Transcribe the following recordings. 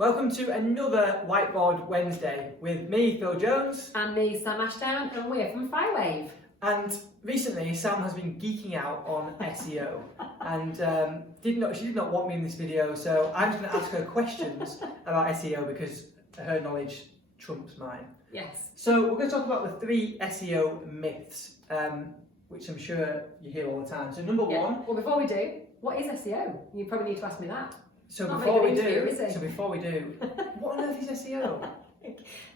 Welcome to another Whiteboard Wednesday with me, Phil Jones. And me, Sam Ashdown, and we're from Firewave. And recently, Sam has been geeking out on SEO and she did not want me in this video, so I'm just going to ask her questions about SEO because her knowledge trumps mine. Yes. So we're going to talk about the 3 SEO myths, which I'm sure you hear all the time. So number one. Well, before we do, what is SEO? You probably need to ask me that. So before we do, what on earth is SEO?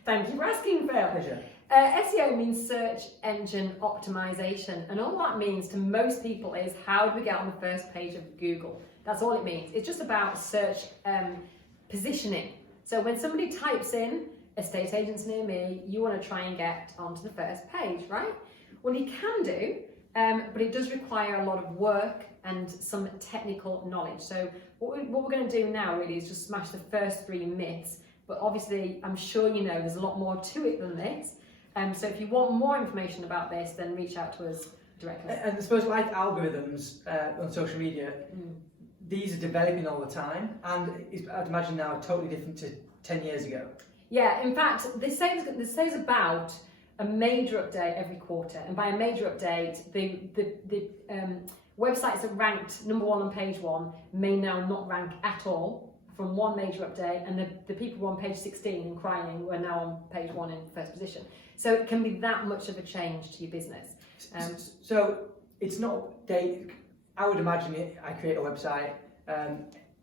Thank you for asking, Phil. Pleasure. SEO means search engine optimization, and all that means to most people is how do we get on the first page of Google? That's all it means. It's just about search positioning. So when somebody types in estate agents near me, you want to try and get onto the first page, right? Well, you can do, but it does require a lot of work and some technical knowledge. So what we're going to do now really is just smash the first 3 myths, but obviously I'm sure you know there's a lot more to it than this. So if you want more information about this, then reach out to us directly. And I suppose like algorithms on social media, these are developing all the time, and I'd imagine now totally different to 10 years ago. Yeah, in fact, this says about a major update every quarter, and by a major update, the websites that ranked number 1 on page 1 may now not rank at all from one major update, and the people on page 16 and crying were now on page 1 in first position. So it can be that much of a change to your business. So it's not date. I would imagine I create a website,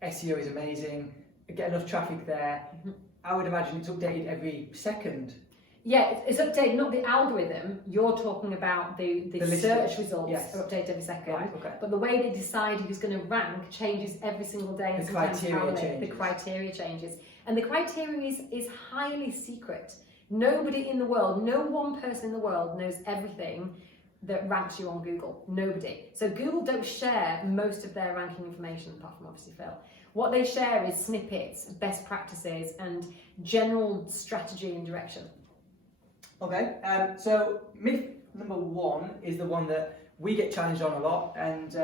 SEO is amazing, I get enough traffic there. I would imagine it's updated every second. Yeah, it's updated, not the algorithm. You're talking about the search results are updated every second. Right, okay. But the way they decide who's going to rank changes every single day. The criteria changes. The criteria changes. And the criteria is highly secret. Nobody in the world, no one person in the world knows everything that ranks you on Google. Nobody. So Google don't share most of their ranking information, apart from obviously Phil. What they share is snippets, best practices, and general strategy and direction. Okay, so myth number 1 is the one that we get challenged on a lot, and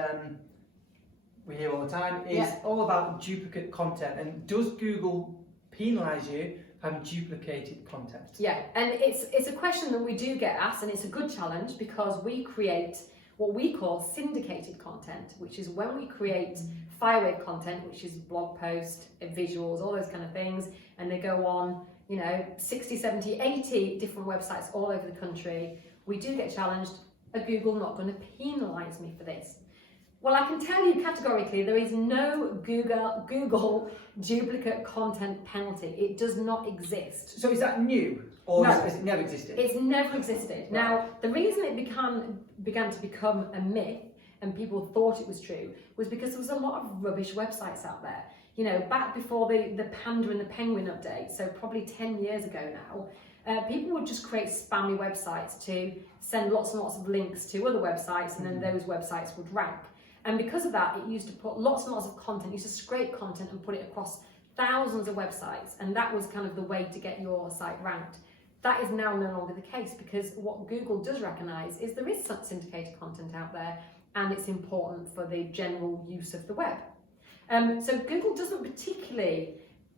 we hear all the time, is all about duplicate content. And does Google penalise you for having duplicated content? Yeah, and it's a question that we do get asked, and it's a good challenge because we create what we call syndicated content, which is when we create Firewave content, which is blog posts, visuals, all those kind of things, and they go on 60, 70, 80 different websites all over the country. We do get challenged. Are Google not going to penalise me for this? Well, I can tell you categorically there is no Google duplicate content penalty. It does not exist. So is that new, or no, has it never existed? It's never existed. Right. Now, the reason it began to become a myth and people thought it was true was because there was a lot of rubbish websites out there. Back before the Panda and the Penguin update, so probably 10 years ago now, people would just create spammy websites to send lots and lots of links to other websites, and then those websites would rank. And because of that, it used to put lots and lots of content, used to scrape content and put it across thousands of websites, and that was kind of the way to get your site ranked. That is now no longer the case, because what Google does recognise is there is some syndicated content out there, and it's important for the general use of the web. So Google doesn't particularly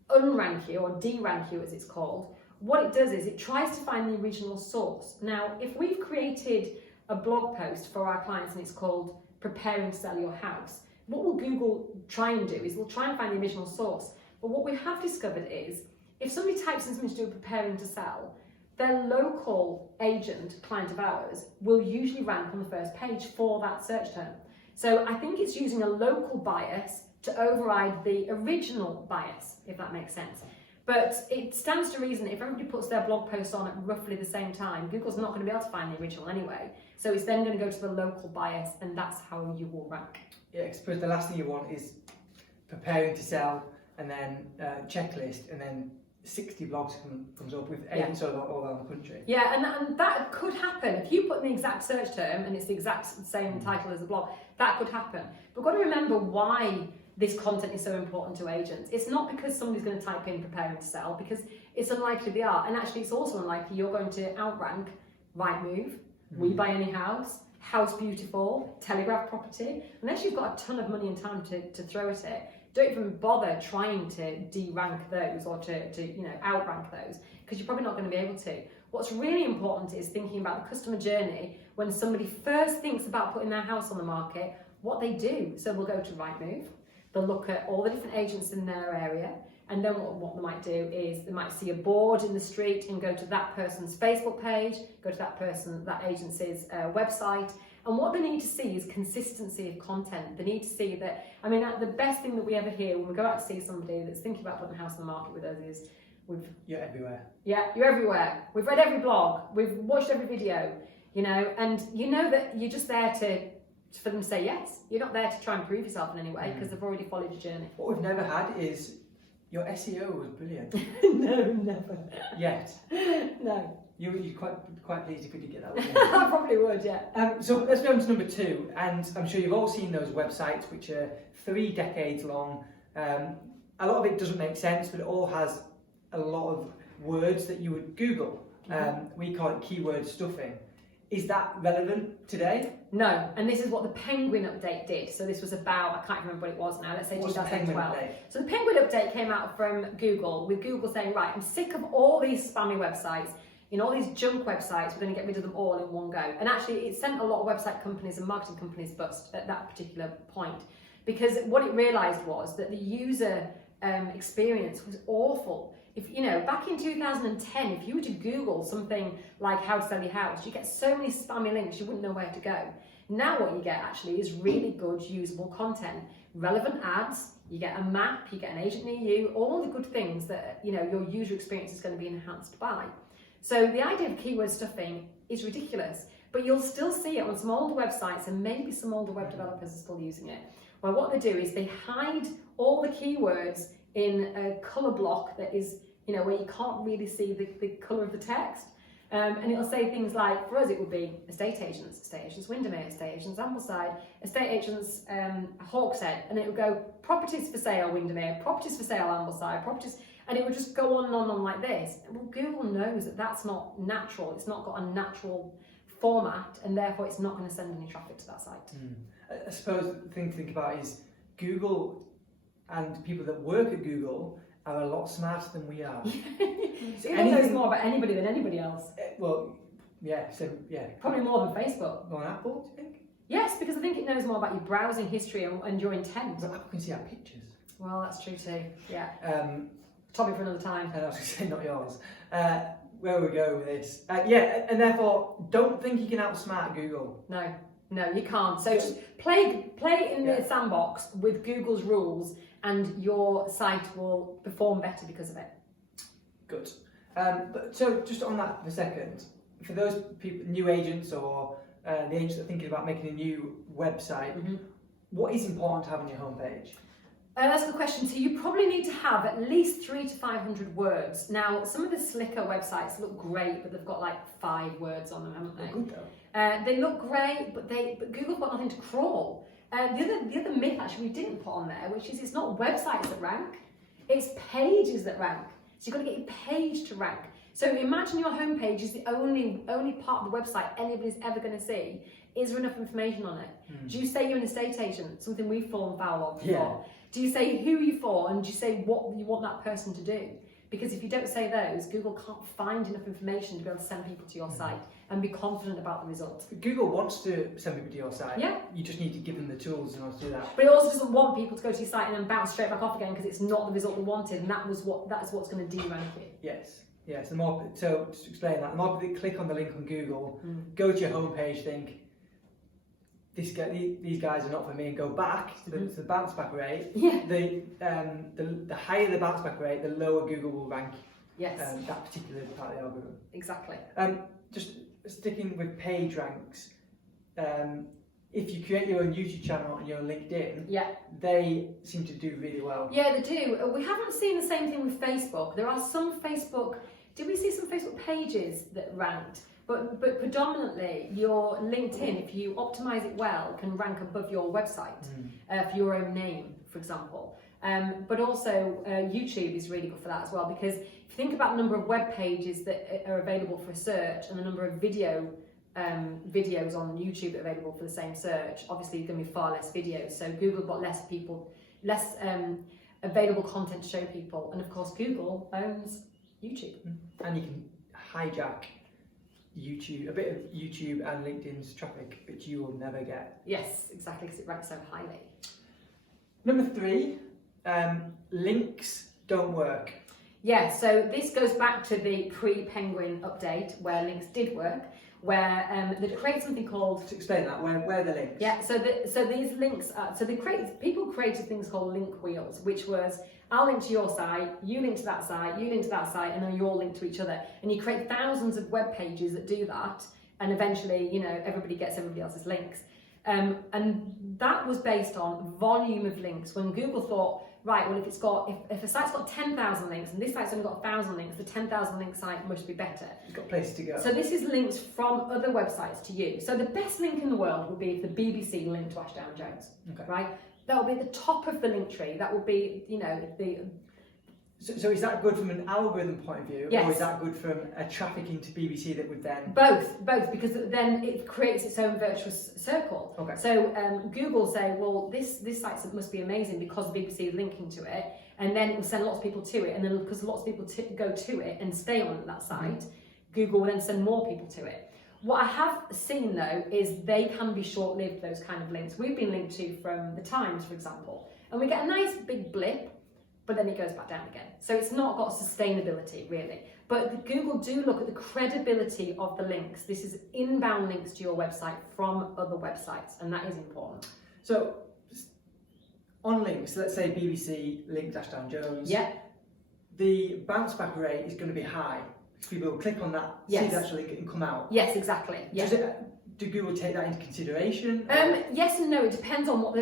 unrank you or de-rank you, as it's called. What it does is it tries to find the original source. Now, if we've created a blog post for our clients and it's called Preparing to Sell Your House, what will Google try and do is we'll try and find the original source. But what we have discovered is if somebody types in something to do with preparing to sell, their local agent, client of ours, will usually rank on the first page for that search term. So I think it's using a local bias to override the original bias, if that makes sense. But it stands to reason that if everybody puts their blog post on at roughly the same time, Google's not going to be able to find the original anyway. So it's then going to go to the local bias, and that's how you will rank. Yeah, I suppose the last thing you want is preparing to sell, and then checklist, and then 60 blogs comes up with agents all around the country. Yeah, and that could happen. If you put in the exact search term and it's the exact same title as the blog, that could happen. But we've got to remember why this content is so important to agents. It's not because somebody's going to type in preparing to sell, because it's unlikely they are. And actually it's also unlikely you're going to outrank Rightmove, We Buy Any House, House Beautiful, Telegraph Property. Unless you've got a ton of money and time to throw at it, don't even bother trying to de-rank those or to outrank those, because you're probably not going to be able to. What's really important is thinking about the customer journey when somebody first thinks about putting their house on the market, what they do. So they'll go to Rightmove, they'll look at all the different agents in their area, and then what they might do is they might see a board in the street and go to that person's Facebook page, go to that agency's website. And what they need to see is consistency of content. They need to see that, the best thing that we ever hear when we go out to see somebody that's thinking about putting a house on the market with us is, you're everywhere. Yeah, you're everywhere. We've read every blog, we've watched every video, and you know that you're just there for them to say yes. You're not there to try and prove yourself in any way, because they've already followed your journey. What we've never had is, your SEO was brilliant. No, never. Yet. No. You're quite pleased if we did get that one. I probably would, yeah. So let's go on to number 2, and I'm sure you've all seen those websites which are 3 decades long. A lot of it doesn't make sense, but it all has a lot of words that you would Google. We call it keyword stuffing. Is that relevant today? No, and this is what the Penguin update did. So this was about, I can't remember what it was now, let's say 2012. So the Penguin update came out from Google, with Google saying, right, I'm sick of all these spammy websites, all these junk websites, we're going to get rid of them all in one go. And actually it sent a lot of website companies and marketing companies bust at that particular point, because what it realised was that the user experience was awful. If back in 2010, if you were to Google something like how to sell your house, you get so many spammy links you wouldn't know where to go. Now what you get actually is really good usable content, relevant ads, you get a map, you get an agent near you, all the good things that your user experience is going to be enhanced by. So the idea of keyword stuffing is ridiculous, but you'll still see it on some older websites, and maybe some older web developers are still using it, where what they do is they hide all the keywords in a colour block that is, where you can't really see the colour of the text. And it'll say things like, for us it would be estate agents Windermere, estate agents Ambleside, estate agents Hawkshead, and it would go properties for sale Windermere, properties for sale Ambleside, properties, and it would just go on and on and on like this. Well, Google knows that that's not natural, it's not got a natural format, and therefore it's not going to send any traffic to that site. I suppose the thing to think about is Google and people that work at Google are a lot smarter than we are. Google knows more about anybody than anybody else. Probably more than Facebook. More than Apple, do you think? Yes, because I think it knows more about your browsing history and your intent. But Apple can see our pictures. Well, that's true too, yeah. Topic for another time. And I was going to say, not yours. Where we go with this? And therefore, don't think you can outsmart Google. No, you can't. So just play in the sandbox with Google's rules, and your site will perform better because of it. Good. So just on that for a second, for those people, new agents or the agents that are thinking about making a new website, what is important to have on your homepage? That's a good question. So you probably need to have at least 300 to 500 words. Now, some of the slicker websites look great, but they've got like 5 words on them, haven't they? Good though. They look great, but Google's got nothing to crawl. The other myth actually we didn't put on there, which is it's not websites that rank, it's pages that rank. So you've got to get your page to rank. So imagine your homepage is the only part of the website anybody's ever going to see. Is there enough information on it? Do you say you're an estate agent, something we've fallen foul of before? Do you say who you're for, and do you say what you want that person to do? Because if you don't say those, Google can't find enough information to be able to send people to your site and be confident about the results. Google wants to send people to your site. Yeah. You just need to give them the tools in order to do that. But it also doesn't want people to go to your site and then bounce straight back off again because it's not the result they wanted, and that is what's going to de-rank it. Yes. So just to explain that, the more people that click on the link on Google, go to your homepage, think, these guys are not for me, and go back to the bounce back rate. Yeah. The higher the bounce back rate, the lower Google will rank. Yes. That particular part of the algorithm. Exactly. Just sticking with page ranks, if you create your own YouTube channel and your own LinkedIn, they seem to do really well. Yeah, they do. We haven't seen the same thing with Facebook. There are some Facebook. Did we see some Facebook pages that ranked? But predominantly, your LinkedIn, if you optimize it well, can rank above your website for your own name, for example. But also, YouTube is really good for that as well, because if you think about the number of web pages that are available for a search and the number of videos on YouTube that are available for the same search, obviously there's going to be far less videos. So Google got less people less available content to show people. And of course, Google owns YouTube. And you can hijack YouTube, a bit of YouTube and LinkedIn's traffic, which you will never get. Yes, exactly, because it ranks so highly. Number 3, links don't work. Yeah, so this goes back to the pre-Penguin update where links did work, where they create something called... To explain that, where are the links? Yeah, so these links, people created things called link wheels, which was, I'll link to your site, you link to that site, you link to that site, and then you all link to each other. And you create thousands of web pages that do that, and eventually, you know, everybody gets everybody else's links. And that was based on volume of links. When Google thought, right, well, if a site's got 10,000 links and this site's only got 1,000 links, the 10,000 link site must be better. It's got places to go. So this is links from other websites to you. So the best link in the world would be if the BBC linked to Ashdown Jones, right? That would be at the top of the link tree. That would be, you know, the... So is that good from an algorithm point of view, Yes. or is that good from a traffic into BBC that would then... Both, because then it creates its own virtuous circle. Okay. So Google say, well, this site must be amazing because the BBC is linking to it, and then it will send lots of people to it, and then because lots of people go to it and stay on that site, Google will then send more people to it. What I have seen though is they can be short-lived, those kind of links. We've been linked to from the Times, for example, and we get a nice big blip, but then it goes back down again. So it's not got sustainability really. But Google do look at the credibility of the links. This is inbound links to your website from other websites, and that is important. So on links, let's say BBC linked Ashdown Jones. Yeah. The bounce back rate is going to be high. People will click on that, see the actual link and come out. Yes, exactly. Yeah. Do Google take that into consideration? Yes and no. It depends on what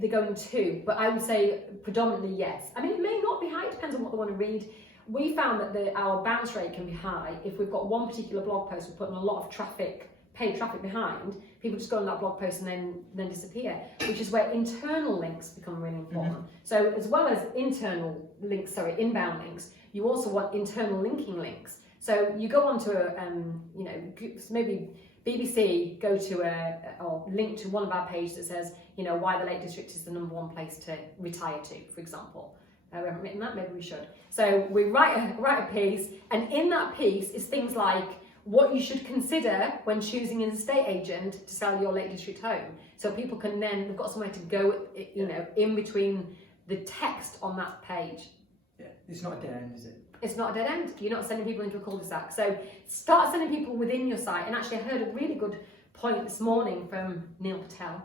they're going to, but I would say predominantly yes. I mean, it may not be high. It depends on what they want to read. We found that our bounce rate can be high if we've got one particular blog post we're putting a lot of traffic, paid traffic behind. People just go on that blog post and then disappear, which is where internal links become really important. So as well as inbound links, you also want internal linking links. So you go onto maybe BBC go to or link to one of our pages that says, you know, why the Lake District is the #1 place to retire to, for example. We haven't written that, maybe we should. So we write a piece, and in that piece is things like what you should consider when choosing an estate agent to sell your Lake District home. So people can then, they've got somewhere to go, you know, in between the text on that page. Yeah, it's not a dead end, is it? It's not a dead end. You're not sending people into a cul-de-sac. So start sending people within your site. And actually I heard a really good point this morning from Neil Patel,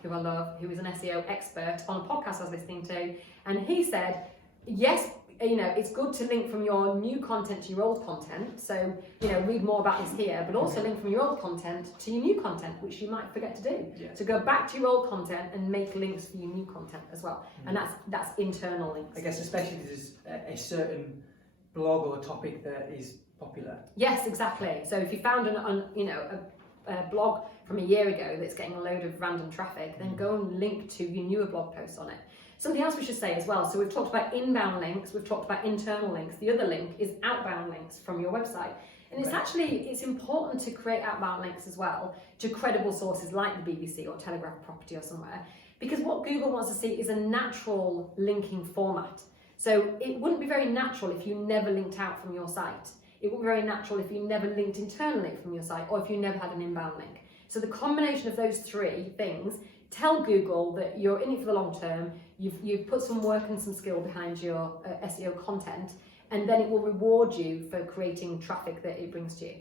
who I love, who is an SEO expert, on a podcast I was listening to. And he said, yes, you know, it's good to link from your new content to your old content. So, you know, read more about this here, but also link from your old content to your new content, which you might forget to do. Yeah. So go back to your old content and make links for your new content as well. And that's internal links. I guess especially if there's a certain blog or a topic that is popular. Yes, exactly. So if you found a blog from a year ago that's getting a load of random traffic, then go and link to your newer blog posts on it. Something else we should say as well. So we've talked about inbound links, we've talked about internal links. The other link is outbound links from your website. And it's important to create outbound links as well to credible sources like the BBC or Telegraph Property or somewhere, because what Google wants to see is a natural linking format. So it wouldn't be very natural if you never linked out from your site. It wouldn't be very natural if you never linked internally from your site, or if you never had an inbound link. So the combination of those three things tell Google that you're in it for the long term, you've put some work and some skill behind your SEO content, and then it will reward you for creating traffic that it brings to you.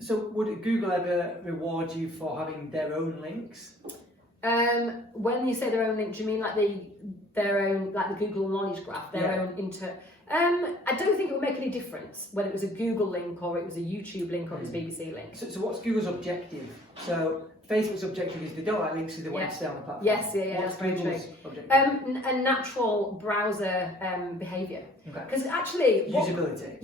So would Google ever reward you for having their own links? When you say their own link, do you mean like their own, like the Google Knowledge Graph, their own I don't think it would make any difference whether it was a Google link or it was a YouTube link or it was a BBC link. So what's Google's objective? So Facebook's objective is they don't like links, so they want to stay on the platform. Yes, What's that's Google's true. objective? A natural browser behaviour. Okay. Because actually... Usability.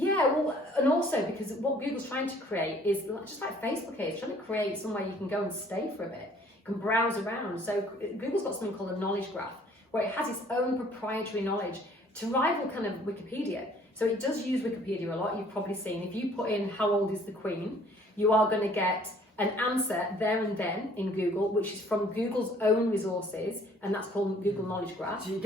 And also because what Google's trying to create is, just like Facebook is, trying to create somewhere you can go and stay for a bit. You can browse around. So Google's got something called a knowledge graph, where it has its own proprietary knowledge to rival kind of Wikipedia. So it does use Wikipedia a lot. You've probably seen, if you put in how old is the Queen, you are going to get an answer there and then in Google, which is from Google's own resources, and that's called Google Knowledge Graph. So you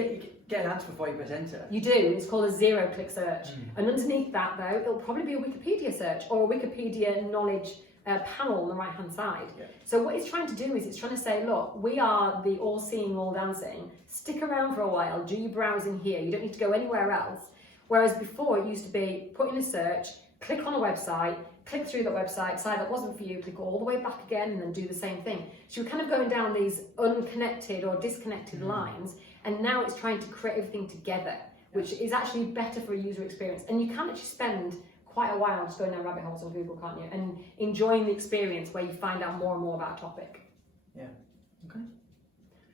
get an answer before you press enter. You do. It's called a zero-click search. And underneath that, though, it'll probably be a Wikipedia search or a Wikipedia knowledge panel on the right-hand side. Yeah. So what it's trying to do is it's trying to say, look, we are the all-seeing, all-dancing. Stick around for a while. Do your browsing here. You don't need to go anywhere else. Whereas before, it used to be put in a search, click on a website, click through that website, decide that wasn't for you, click all the way back again, and then do the same thing. So you're kind of going down these unconnected or disconnected lines, and now it's trying to create everything together, which is actually better for a user experience. And you can actually spend quite a while just going down rabbit holes on Google, can't you? And enjoying the experience where you find out more and more about a topic. Yeah. Okay.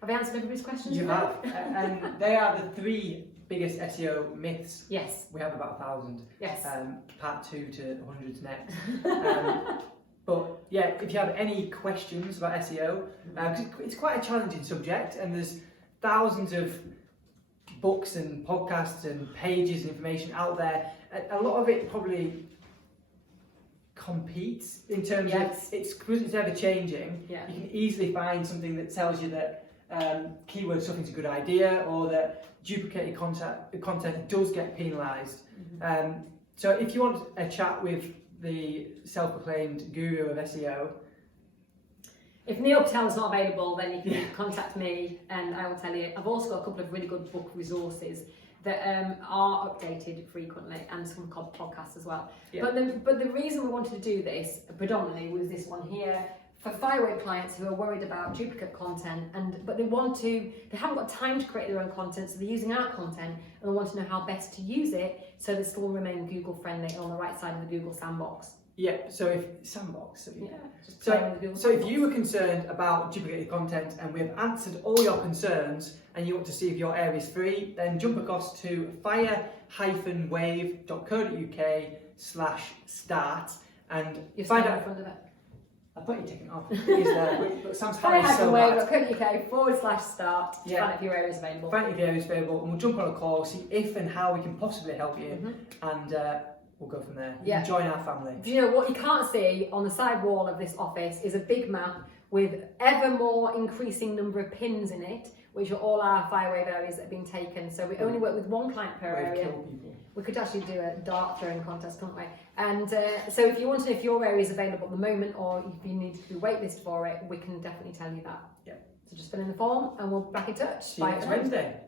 Have I answered everybody's questions? You have. And they are the 3 biggest SEO myths. Yes. We have about 1,000. Yes. Part 2 to hundreds next. But yeah, if you have any questions about SEO, 'cause it's quite a challenging subject, and there's thousands of books and podcasts and pages and information out there. A lot of it probably competes in terms Yes. of it's ever changing. Yeah. You can easily find something that tells you that keyword stuffing is a good idea, or that duplicated content does get penalised. So if you want a chat with the self-proclaimed guru of SEO, if Neil Patel's not available, then you can contact me and I will tell you. I've also got a couple of really good book resources that are updated frequently, and some podcasts as well. Yeah. But the reason we wanted to do this predominantly was this one here, for fireway clients who are worried about duplicate content, but they haven't got time to create their own content, so they're using our content and they want to know how best to use it so they still remain Google friendly on the right side of the Google sandbox. yeah. So if sandbox, Just playing with the Google So if sandbox. you were concerned about duplicated content and we have answered all your concerns, and you want to see if your area is free, then jump across to fire-wave.co.uk/start and You're find standing in out. front of it. I thought you'd taken it off. It is there, but Sam's having so bad. Fire-wave.co.uk/start to Yeah. find out if your area is available. Find out if your area is available, and we'll jump on a call, see if and how we can possibly help you, and we'll go from there. Yeah. Join our family. Do you know what you can't see on the side wall of this office is a big map with ever more increasing number of pins in it, which are all our firewave areas that have been taken. So we only work with one client per area. Kill people. We could actually do a dart throwing contest, couldn't we? And so if you want to know if your area is available at the moment, or if you need to do waitlist for it, we can definitely tell you that. Yeah. So just fill in the form and we'll be back in touch. See you next Wednesday.